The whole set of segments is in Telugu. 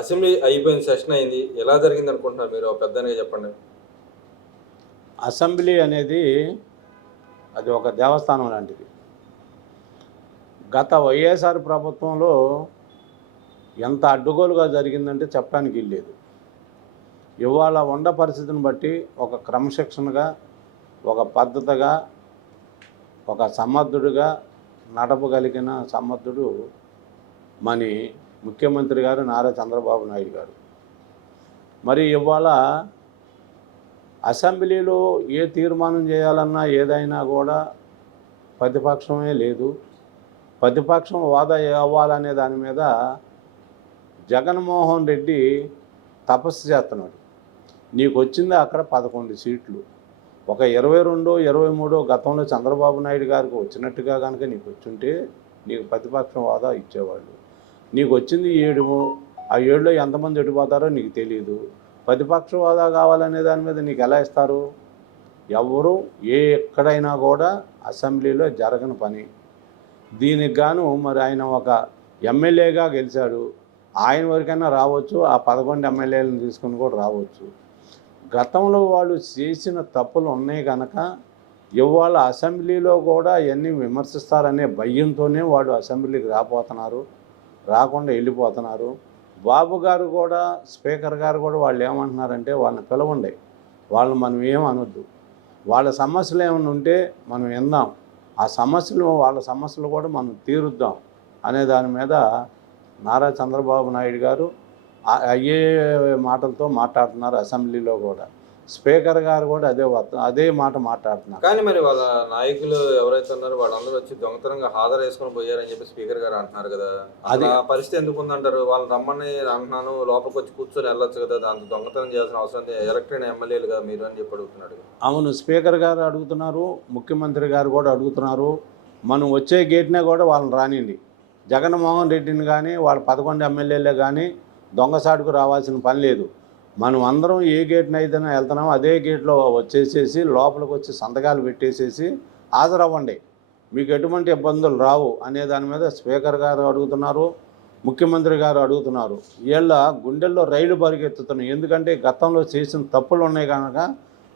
అసెంబ్లీ అయిపోయింది. సెషన్ అయింది. ఎలా జరిగింది అనుకుంటున్నారు మీరు? పెద్దనగా చెప్పండి. అసెంబ్లీ అనేది అది ఒక దేవస్థానం లాంటిది. గత వైఎస్ఆర్ ప్రభుత్వంలో ఎంత అడ్డుగోలుగా జరిగిందంటే చెప్పడానికి లేదు. ఇవాళ ఉన్న పరిస్థితిని బట్టి ఒక క్రమశిక్షణగా, ఒక పద్ధతిగా, ఒక సమర్థుడిగా నడపగలిగిన సమర్థుడు మన ముఖ్యమంత్రి గారు నారా చంద్రబాబు నాయుడు గారు. మరి ఇవాళ అసెంబ్లీలో ఏ తీర్మానం చేయాలన్నా ఏదైనా కూడా ప్రతిపక్షమే లేదు. ప్రతిపక్షం హోదా అవ్వాలనే దాని మీద జగన్మోహన్ రెడ్డి తపస్సు చేస్తున్నాడు. నీకు వచ్చింది అక్కడ 11 సీట్లు. ఒక 22, 23 గతంలో చంద్రబాబు నాయుడు గారికి వచ్చినట్టుగా కనుక నీకు వచ్చుంటే నీకు ప్రతిపక్షం హోదా ఇచ్చేవాళ్ళు. నీకు వచ్చింది 7. ఆ 7లో ఎంతమంది ఎడిపోతారో నీకు తెలియదు. ప్రతిపక్ష హోదా కావాలనే దాని మీద నీకు ఎలా ఇస్తారు? ఎవరు ఎక్కడైనా కూడా అసెంబ్లీలో జరగని పని. దీనికి గాను మరి ఆయన ఒక ఎమ్మెల్యేగా గెలిచాడు. ఆయన వరకైనా రావచ్చు, ఆ 11 ఎమ్మెల్యేలను తీసుకుని కూడా రావచ్చు. గతంలో వాళ్ళు చేసిన తప్పులు ఉన్నాయి కనుక ఇవాళ అసెంబ్లీలో కూడా అవన్నీ విమర్శిస్తారనే భయంతోనే వాళ్ళు అసెంబ్లీకి రాకుండా వెళ్ళిపోతున్నారు. బాబు గారు కూడా, స్పీకర్ గారు కూడా వాళ్ళు ఏమంటున్నారంటే వాళ్ళని పిలవండి, వాళ్ళని మనం ఏమనొద్దు, వాళ్ళ సమస్యలు ఏమైనా ఉంటే మనం విందాం, ఆ సమస్యలు వాళ్ళ సమస్యలు కూడా మనం తీరుద్దాం అనే దాని మీద నారా చంద్రబాబు నాయుడు గారు అయ్యే మాటలతో మాట్లాడుతున్నారు. అసెంబ్లీలో కూడా స్పీకర్ గారు కూడా అదే మాట మాట్లాడుతున్నారు. కానీ మరి వాళ్ళ నాయకులు ఎవరైతే ఉన్నారో వాళ్ళందరూ వచ్చి దొంగతనంగా హాజరు వేసుకొని పోయారని చెప్పి స్పీకర్ గారు అంటున్నారు కదా. అది ఆ పరిస్థితి ఎందుకు ఉందంటారు? వాళ్ళని రమ్మని అంటున్నాను, లోపలికి వచ్చి కూర్చొని వెళ్ళొచ్చు కదా, దాంతో దొంగతనం చేయాల్సిన అవసరం ఎలక్ట్ అయిన ఎమ్మెల్యేలు కదా మీరు అని చెప్పి అడుగుతున్నాడు. అవును, స్పీకర్ గారు అడుగుతున్నారు, ముఖ్యమంత్రి గారు కూడా అడుగుతున్నారు. మనం వచ్చే గేట్నే కూడా వాళ్ళని రానియండి. జగన్మోహన్ రెడ్డిని కానీ వాళ్ళ 11 ఎమ్మెల్యేలే కానీ దొంగసాటుకు రావాల్సిన పని లేదు. మనం అందరం ఏ గేట్ని అయితే వెళ్తున్నామో అదే గేట్లో వచ్చేసేసి లోపలికి వచ్చి సంతకాలు పెట్టేసేసి హాజరవ్వండి, మీకు ఎటువంటి ఇబ్బందులు రావు అనే దాని మీద స్పీకర్ గారు అడుగుతున్నారు, ముఖ్యమంత్రి గారు అడుగుతున్నారు. వీళ్ళ గుండెల్లో రైలు పరిగెత్తుతున్నాయి. ఎందుకంటే గతంలో చేసిన తప్పులు ఉన్నాయి కనుక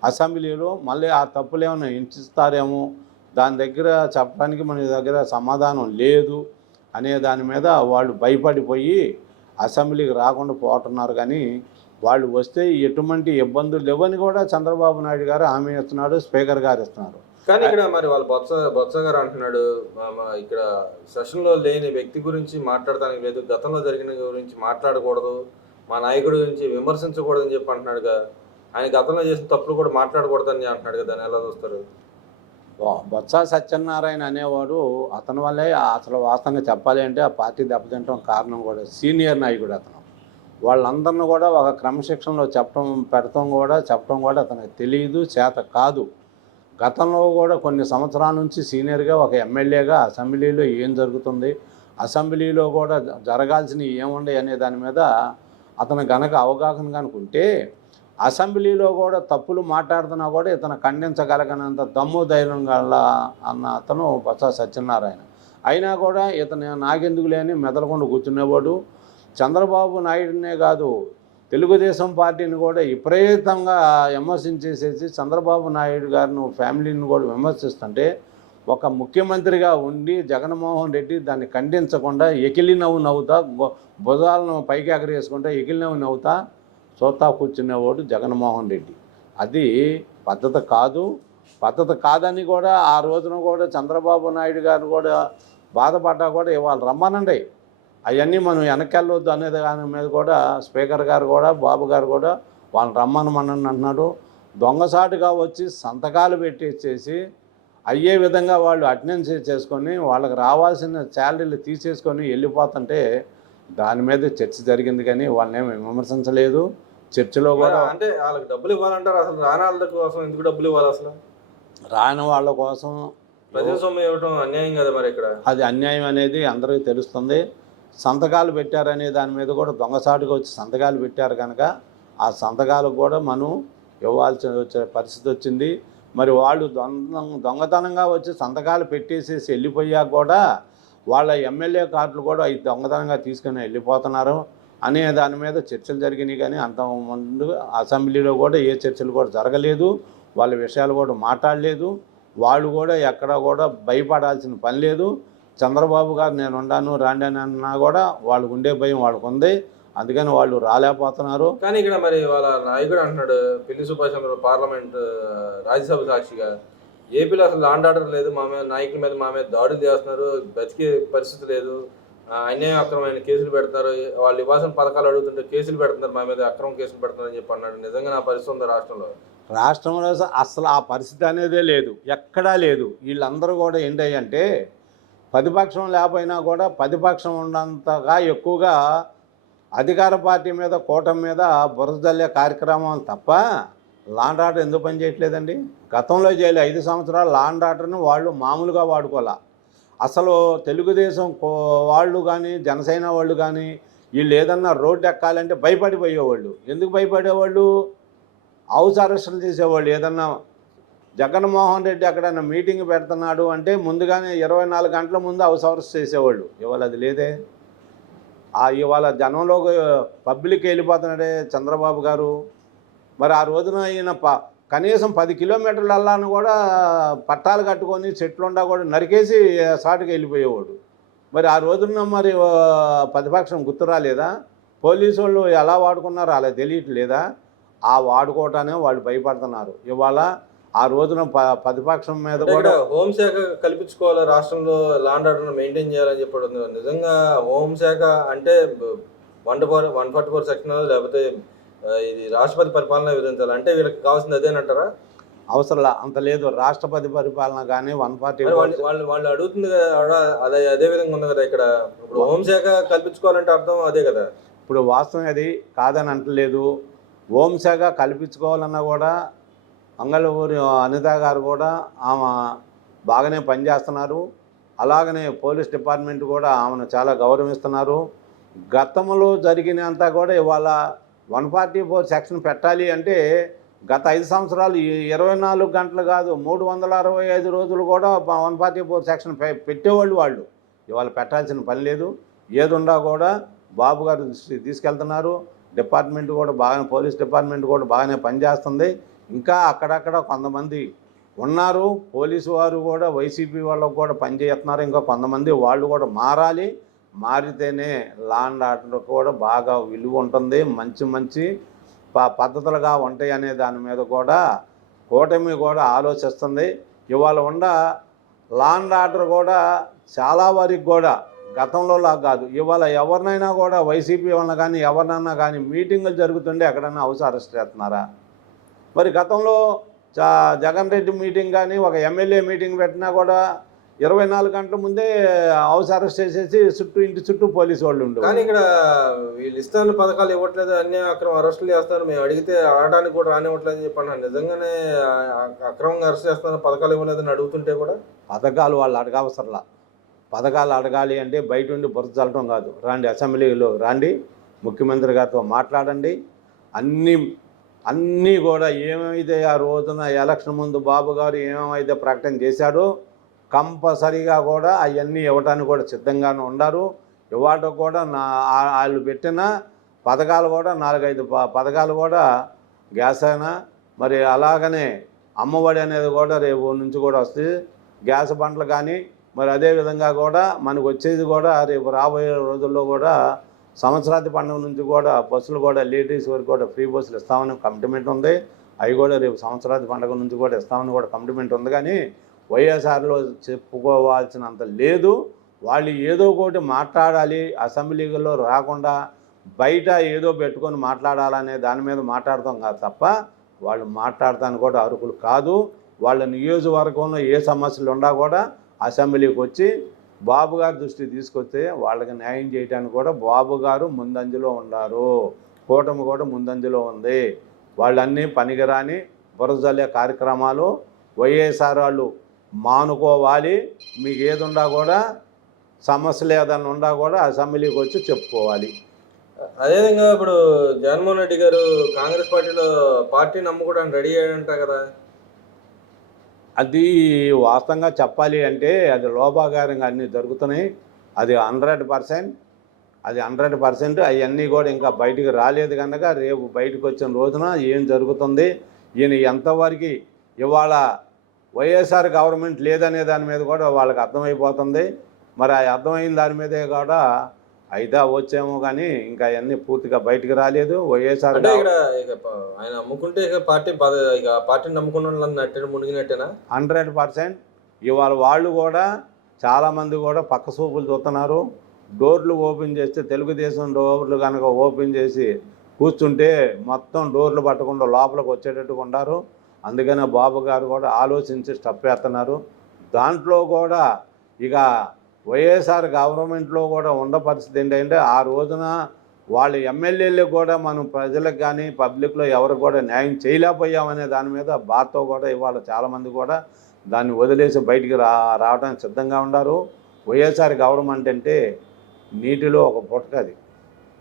అసెంబ్లీలో మళ్ళీ ఆ తప్పులు ఏమైనా హింసిస్తారేమో, దాని దగ్గర చెప్పడానికి మన దగ్గర సమాధానం లేదు అనే దాని మీద వాళ్ళు భయపడిపోయి అసెంబ్లీకి రాకుండా పోతున్నారు. కానీ వాళ్ళు వస్తే ఎటువంటి ఇబ్బందులు లేవని కూడా చంద్రబాబు నాయుడు గారు హామీ ఇస్తున్నాడు, స్పీకర్ గారు ఇస్తున్నారు. కానీ ఇక్కడ మరి వాళ్ళు బొత్స గారు అంటున్నాడు, ఇక్కడ సెషన్లో లేని వ్యక్తి గురించి మాట్లాడటానికి లేదు, గతంలో జరిగిన గురించి మాట్లాడకూడదు, మా నాయకుడి గురించి విమర్శించకూడదని చెప్పి అంటున్నాడుగా. ఆయన గతంలో చేసిన తప్పులు కూడా మాట్లాడకూడదని అంటున్నాడు కదా, దాన్ని ఎలా చూస్తారు? బొత్స సత్యనారాయణ అనేవాడు అతని వల్లే అసలు వాస్తవంగా చెప్పాలి అంటే ఆ పార్టీ దెబ్బతింటం కారణం కూడా సీనియర్ నాయకుడు అతను. వాళ్ళందరినీ కూడా ఒక క్రమశిక్షణలో చెప్పడం కూడా అతనికి తెలియదు, చేత కాదు. గతంలో కూడా కొన్ని సంవత్సరాల నుంచి సీనియర్గా ఒక ఎమ్మెల్యేగా అసెంబ్లీలో ఏం జరుగుతుంది, అసెంబ్లీలో కూడా జరగాల్సినవి ఏముండయి అనే దాని మీద అతను గనక అవగాహన కనుకుంటే అసెంబ్లీలో కూడా తప్పులు మాట్లాడుతున్నా కూడా ఇతను ఖండించగలిగినంత దమ్ము ధైర్యం గల అన్న అతను బొత్స సత్యనారాయణ. అయినా కూడా ఇతను నాకెందుకు లేని మెదలకుండా కూర్చునేవాడు. చంద్రబాబు నాయుడునే కాదు, తెలుగుదేశం పార్టీని కూడా విపరీతంగా విమర్శించేసేసి చంద్రబాబు నాయుడు గారిని ఫ్యామిలీని కూడా విమర్శిస్తుంటే ఒక ముఖ్యమంత్రిగా ఉండి జగన్మోహన్ రెడ్డి దాన్ని ఖండించకుండా ఎకిలి నవ్వుతా భుజాలను పైకి ఎగరేసుకుంటా ఎకిలి నవ్వుతా చూస్తా కూర్చునేవాడు జగన్మోహన్ రెడ్డి. అది పద్ధతి కాదని కూడా ఆ రోజున కూడా చంద్రబాబు నాయుడు గారు కూడా బాధపడ్డా కూడా ఇవాళ రమ్మనండి, అవన్నీ మనం వెనకెళ్ళొద్దు అనేది దాని మీద కూడా స్పీకర్ గారు కూడా బాబు గారు కూడా వాళ్ళని రమ్మనమని అంటున్నాడు. దొంగసాటుగా వచ్చి సంతకాలు పెట్టేసేసి అయ్యే విధంగా వాళ్ళు అటెండెన్స్ చేసుకొని వాళ్ళకి రావాల్సిన శాలరీలు తీసేసుకొని వెళ్ళిపోతుంటే దాని మీద చర్చ జరిగింది. కానీ వాళ్ళని ఏమి విమర్శించలేదు. చర్చలో కూడా అంటే వాళ్ళకి డబ్బులు ఇవ్వాలంటారు, అసలు రాని వాళ్ళ కోసం ఎందుకు డబ్బులు ఇవ్వాలి? అసలు రాని వాళ్ళ కోసం ప్రజాస్వామ్యం ఇవ్వడం అన్యాయం కదా మరి ఇక్కడ. అది అన్యాయం అనేది అందరికీ తెలుస్తుంది. సంతకాలు పెట్టారనే దాని మీద కూడా దొంగసాటుగా వచ్చి సంతకాలు పెట్టారు కనుక ఆ సంతకాలకు కూడా మనం ఇవ్వాల్సి వచ్చే పరిస్థితి వచ్చింది. మరి వాళ్ళు దొంగతనంగా వచ్చి సంతకాలు పెట్టేసేసి వెళ్ళిపోయాక కూడా వాళ్ళ ఎమ్మెల్యే కార్డులు కూడా ఈ దొంగతనంగా తీసుకుని వెళ్ళిపోతున్నారు. అనే దాని మీద చర్చలు జరిగినాయి. కానీ అంతకుముందు అసెంబ్లీలో కూడా ఏ చర్చలు కూడా జరగలేదు. వాళ్ళ విషయాలు కూడా మాట్లాడలేదు. వాళ్ళు కూడా ఎక్కడ కూడా భయపడాల్సిన పని లేదు. చంద్రబాబు గారు నేను ఉండాను రాండి అని అన్నా కూడా వాళ్ళకు ఉండే భయం వాళ్ళకు ఉంది. అందుకని వాళ్ళు రాలేకపోతున్నారు. కానీ ఇక్కడ మరి వాళ్ళ నాయకుడు అంటున్నాడు, పిల్లి సుభాష్ చంద్ర పార్లమెంట్ రాజ్యసభ సాక్షిగా, ఏపీలో అసలు లాండ్ ఆర్డర్ లేదు, మా మీద నాయకుల మీద మా మీద దాడులు చేస్తున్నారు, బతికే పరిస్థితి లేదు, అన్యాయం అక్రమమైన కేసులు పెడతారు, వాళ్ళు ఇవ్వాల్సిన పథకాలు అడుగుతుంటే కేసులు పెడుతున్నారు, మా మీద అక్రమ కేసులు పెడుతున్నారు అని చెప్పి అన్నాడు. నిజంగా నా పరిస్థితి ఉంది రాష్ట్రంలో. రాష్ట్రంలో అసలు ఆ పరిస్థితి అనేదే లేదు, ఎక్కడా లేదు. వీళ్ళందరూ కూడా ఏంటంటే ప్రతిపక్షం లేకపోయినా కూడా ప్రతిపక్షం ఉన్నంతగా ఎక్కువగా అధికార పార్టీ మీద కూటమి మీద బురద జల్లే కార్యక్రమాలు తప్ప లాండ్ ఆర్డర్ ఎందుకు పని చేయట్లేదండి? గతంలో చేయలే 5 సంవత్సరాలు లాండ్ ఆర్డర్ని వాళ్ళు మామూలుగా వాడుకోవాలా. అసలు తెలుగుదేశం వాళ్ళు కానీ జనసేన వాళ్ళు కానీ వీళ్ళు ఏదన్నా రోడ్డు ఎక్కాలంటే భయపడిపోయేవాళ్ళు. ఎందుకు భయపడేవాళ్ళు? హౌస్ అరెస్టులు చేసేవాళ్ళు. ఏదన్నా జగన్మోహన్ రెడ్డి ఎక్కడైనా మీటింగ్ పెడుతున్నాడు అంటే ముందుగానే 24 గంటల ముందు హౌస్ అరెస్ట్ చేసేవాళ్ళు. ఇవాళ అది లేదే. ఇవాళ జనంలోకి పబ్లిక్ వెళ్ళిపోతున్నాడే చంద్రబాబు గారు. మరి ఆ రోజున ఈయన కనీసం 10 కిలోమీటర్లు వెళ్ళాలని కూడా పట్టాలు కట్టుకొని చెట్లుండా కూడా నరికేసి సాటుకు వెళ్ళిపోయేవాడు. మరి ఆ రోజున మరి ప్రతిపక్షం గుర్తు రాలేదా? పోలీసు వాళ్ళు ఎలా వాడుకున్నారో అలా తెలియట్లేదా? ఆ వాడుకోవటానే వాళ్ళు భయపడుతున్నారు. ఇవాళ ఆ రోజున ప్రతిపక్షం మీద కూడా హోంశాఖ కల్పించుకోవాలి, రాష్ట్రంలో లాండ్ ఆర్డర్ మెయింటైన్ చేయాలని చెప్పాడు. నిజంగా హోంశాఖ అంటే 144 సెక్షన్ లేకపోతే ఇది రాష్ట్రపతి పరిపాలన విధించాలి అంటే వీళ్ళకి కావాల్సింది అదేనంటారా? అవసరం అంత లేదు. రాష్ట్రపతి పరిపాలన కానీ 140 వాళ్ళు అడుగుతుంది కదా, అదే విధంగా ఉంది కదా ఇక్కడ. ఇప్పుడు హోంశాఖ కల్పించుకోవాలంటే అర్థం అదే కదా. ఇప్పుడు వాస్తవం అది కాదని అంటలేదు. హోంశాఖ కల్పించుకోవాలన్నా కూడా మంగళూరు అనిత గారు కూడా ఆమె బాగానే పనిచేస్తున్నారు. అలాగనే పోలీస్ డిపార్ట్మెంట్ కూడా ఆమెను చాలా గౌరవిస్తున్నారు. గతంలో జరిగినంత కూడా ఇవాళ 144 సెక్షన్ పెట్టాలి అంటే గత 5 సంవత్సరాలు 24 గంటలు కాదు 365 రోజులు కూడా 144 సెక్షన్ పెట్టేవాళ్ళు వాళ్ళు. ఇవాళ పెట్టాల్సిన పని లేదు. ఏదుండా కూడా బాబు గారు తీసుకెళ్తున్నారు. డిపార్ట్మెంట్ కూడా బాగానే, పోలీస్ డిపార్ట్మెంట్ కూడా బాగానే పనిచేస్తుంది. ఇంకా అక్కడక్కడ కొంతమంది ఉన్నారు పోలీసు వారు కూడా, వైసీపీ వాళ్ళకు కూడా పనిచేస్తున్నారు. ఇంకా కొంతమంది వాళ్ళు కూడా మారాలి. మారితేనే లాండ్ ఆర్డర్ కూడా బాగా విలువ ఉంటుంది, మంచి మంచి పద్ధతులుగా ఉంటాయి అనే దాని మీద కూడా కూటమి కూడా ఆలోచిస్తుంది. ఇవాళ లాండ్ ఆర్డర్ కూడా చాలా వరకు కూడా గతంలోలా కాదు. ఇవాళ ఎవరినైనా కూడా వైసీపీ వాళ్ళని కానీ ఎవరినైనా కానీ మీటింగులు జరుగుతుంటే ఎక్కడైనా హౌస్ అరెస్ట్ చేస్తున్నారా? మరి గతంలో జగన్ రెడ్డి మీటింగ్ కానీ ఒక ఎమ్మెల్యే మీటింగ్ పెట్టినా కూడా 24 గంటల ముందే హౌస్ అరెస్ట్ చేసేసి ఇంటి చుట్టూ పోలీసు వాళ్ళు ఉండరు. కానీ ఇక్కడ వీళ్ళు ఇస్తాను పథకాలు ఇవ్వట్లేదు, అన్ని అక్రమ అరెస్టులు చేస్తారు, మేము అడిగితే ఆడటానికి కూడా రానివ్వట్లేదు అని చెప్పండి. నిజంగానే అక్రమంగా అరెస్ట్ చేస్తున్నారు, పథకాలు ఇవ్వలేదని అడుగుతుంటే కూడా పథకాలు వాళ్ళు అడగవసరంలా. పథకాలు అడగాలి అంటే బయట ఉండి బురద చల్లటం కాదు. రాండి, అసెంబ్లీలో రాండి, ముఖ్యమంత్రి గారితో మాట్లాడండి. అన్నీ కూడా ఏమైతే ఆ రోజున ఎలక్షన్ ముందు బాబు గారు ఏమైతే ప్రకటన చేశాడో కంపల్సరీగా కూడా అవన్నీ ఇవ్వడానికి కూడా సిద్ధంగానే ఉన్నారు. ఇవాళ కూడా వాళ్ళు పెట్టిన పథకాలు కూడా 4-5 పథకాలు కూడా గ్యాస్ అయినా మరి అలాగనే అమ్మఒడి అనేది కూడా రేపు నుంచి కూడా వస్తుంది. గ్యాస్ బండ్లు కానీ మరి అదేవిధంగా కూడా మనకు వచ్చేది కూడా రేపు రాబోయే రోజుల్లో కూడా సంవత్సరాది పండుగ నుంచి కూడా బస్సులు కూడా లేడీస్ వరకు కూడా ఫ్రీ బస్సులు ఇస్తామని కమిట్మెంట్ ఉంది. అవి కూడా రేపు సంవత్సరాది పండుగ నుంచి కూడా ఇస్తామని కూడా కమిట్మెంట్ ఉంది. కానీ వైఎస్ఆర్లో చెప్పుకోవాల్సినంత లేదు. వాళ్ళు ఏదో ఒకటి మాట్లాడాలి, అసెంబ్లీలో రాకుండా బయట ఏదో పెట్టుకొని మాట్లాడాలనే దాని మీద మాట్లాడతాం కాదు తప్ప వాళ్ళు మాట్లాడటానికి కూడా అర్హులు కాదు. వాళ్ళ నియోజకవర్గంలో ఏ సమస్యలు ఉన్నా కూడా అసెంబ్లీకి వచ్చి బాబు గారి దృష్టికి తీసుకొస్తే వాళ్ళకి న్యాయం చేయడానికి కూడా బాబు గారు ముందంజలో ఉన్నారు. కూటమి కూడా ముందంజలో ఉంది. వాళ్ళన్నీ పనికిరాని బురదజల్లే కార్యక్రమాలు వైఎస్ఆర్ వాళ్ళు మానుకోవాలి. మీకు ఏది ఉన్నా కూడా సమస్యలు ఏదన్నా ఉన్నా కూడా అసెంబ్లీకి వచ్చి చెప్పుకోవాలి. అదేవిధంగా ఇప్పుడు జగన్మోహన్ రెడ్డి గారు కాంగ్రెస్ పార్టీని నమ్ముకోవడానికి రెడీ అయ్యాడంట కదా. అది వాస్తవంగా చెప్పాలి అంటే అది లోపాగారంగా అన్నీ జరుగుతున్నాయి. అది 100%. అది 100%. అవన్నీ కూడా ఇంకా బయటికి రాలేదు కనుక రేపు బయటకు వచ్చిన రోజున ఏం జరుగుతుంది, ఈయన ఎంతవరకు ఇవాళ వైఎస్ఆర్ గవర్నమెంట్ లేదనే దాని మీద కూడా వాళ్ళకి అర్థమైపోతుంది. మరి ఆ అర్థమైన దాని మీదే కూడా అయితే వచ్చేమో కానీ ఇంకా అవన్నీ పూర్తిగా బయటికి రాలేదు. వైఎస్ఆర్ అంటే ఇక్కడ ఆయన అమ్ముకుంటే ఇక ఇక పార్టీని నమ్ముకున్న వాళ్ళని నట్టే మునిగినట్టేనా? 100%. ఇవాళ వాళ్ళు కూడా చాలామంది కూడా పక్క సూపులు చూస్తున్నారు. డోర్లు ఓపెన్ చేస్తే తెలుగుదేశం డోర్లు కనుక ఓపెన్ చేసి కూర్చుంటే మొత్తం డోర్లు పట్టకుండా లోపలికి వచ్చేటట్టుగా ఉంటారు. అందుకనే బాబు గారు కూడా ఆలోచించి స్టెప్ వేస్తున్నారు. దాంట్లో కూడా ఇక వైఎస్ఆర్ గవర్నమెంట్లో కూడా ఉన్న పరిస్థితి ఏంటంటే ఆ రోజున వాళ్ళ ఎమ్మెల్యేలకు కూడా మనం ప్రజలకు కానీ పబ్లిక్లో ఎవరికి కూడా న్యాయం చేయలేకపోయామనే దాని మీద బాధతో కూడా ఇవాళ చాలామంది కూడా దాన్ని వదిలేసి బయటికి రావడానికి సిద్ధంగా ఉన్నారు. వైఎస్ఆర్ గవర్నమెంట్ అంటే నీటిలో ఒక బుటక, అది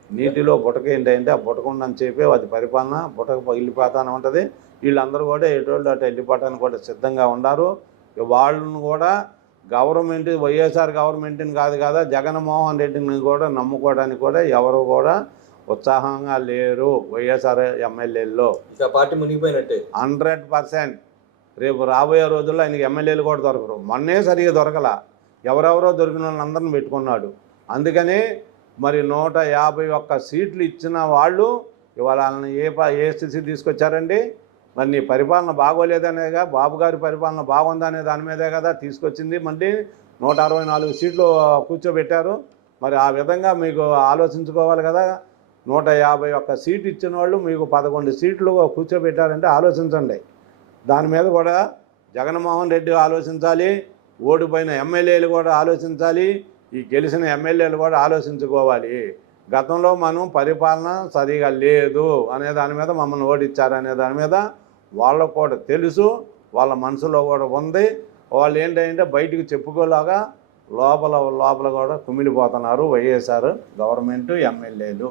నీటిలో బుటక ఏంటంటే ఆ బుటక ఉందని చెప్పి అది పరిపాలన బుటక వెళ్ళిపోతానే ఉంటుంది. వీళ్ళందరూ కూడా ఎటువంటి అటు వెళ్ళిపోవటానికి కూడా సిద్ధంగా ఉన్నారు. వాళ్ళను కూడా గవర్నమెంట్ వైఎస్ఆర్ గవర్నమెంట్ని కాదు కదా జగన్మోహన్ రెడ్డిని కూడా నమ్ముకోవడానికి కూడా ఎవరు కూడా ఉత్సాహంగా లేరు వైఎస్ఆర్ ఎమ్మెల్యేల్లో. ఇక పార్టీ మునిగిపోయినట్టే 100%. రేపు రాబోయే రోజుల్లో ఆయనకి ఎమ్మెల్యేలు కూడా దొరకరు. మొన్నే సరిగా దొరకల, ఎవరెవరో దొరికిన వాళ్ళందరిని పెట్టుకున్నాడు. అందుకని మరి 151 సీట్లు ఇచ్చిన వాళ్ళు ఇవాళ వాళ్ళని ఏ స్థితి తీసుకొచ్చారండి? మరి నీ పరిపాలన బాగోలేదనేగా, బాబు గారి పరిపాలన బాగుందనే దాని మీదే కదా తీసుకొచ్చింది. మళ్ళీ 164 సీట్లు కూర్చోబెట్టారు. మరి ఆ విధంగా మీకు ఆలోచించుకోవాలి కదా. 151 సీట్లు ఇచ్చిన వాళ్ళు మీకు 11 సీట్లు కూర్చోబెట్టారంటే ఆలోచించండి. దాని మీద కూడా జగన్మోహన్ రెడ్డి ఆలోచించాలి, ఓడిపోయిన ఎమ్మెల్యేలు కూడా ఆలోచించాలి, ఈ గెలిచిన ఎమ్మెల్యేలు కూడా ఆలోచించుకోవాలి. గతంలో మనం పరిపాలన సరిగా లేదు అనే దాని మీద మమ్మల్ని ఓడించారనే దాని మీద వాళ్ళకు కూడా తెలుసు, వాళ్ళ మనసులో కూడా ఉంది. వాళ్ళు ఏంటంటే బయటికి చెప్పుకోలాగా లోపల కూడా కుమిలిపోతున్నారు వైఎస్ఆర్ గవర్నమెంట్ ఎమ్మెల్యేలు.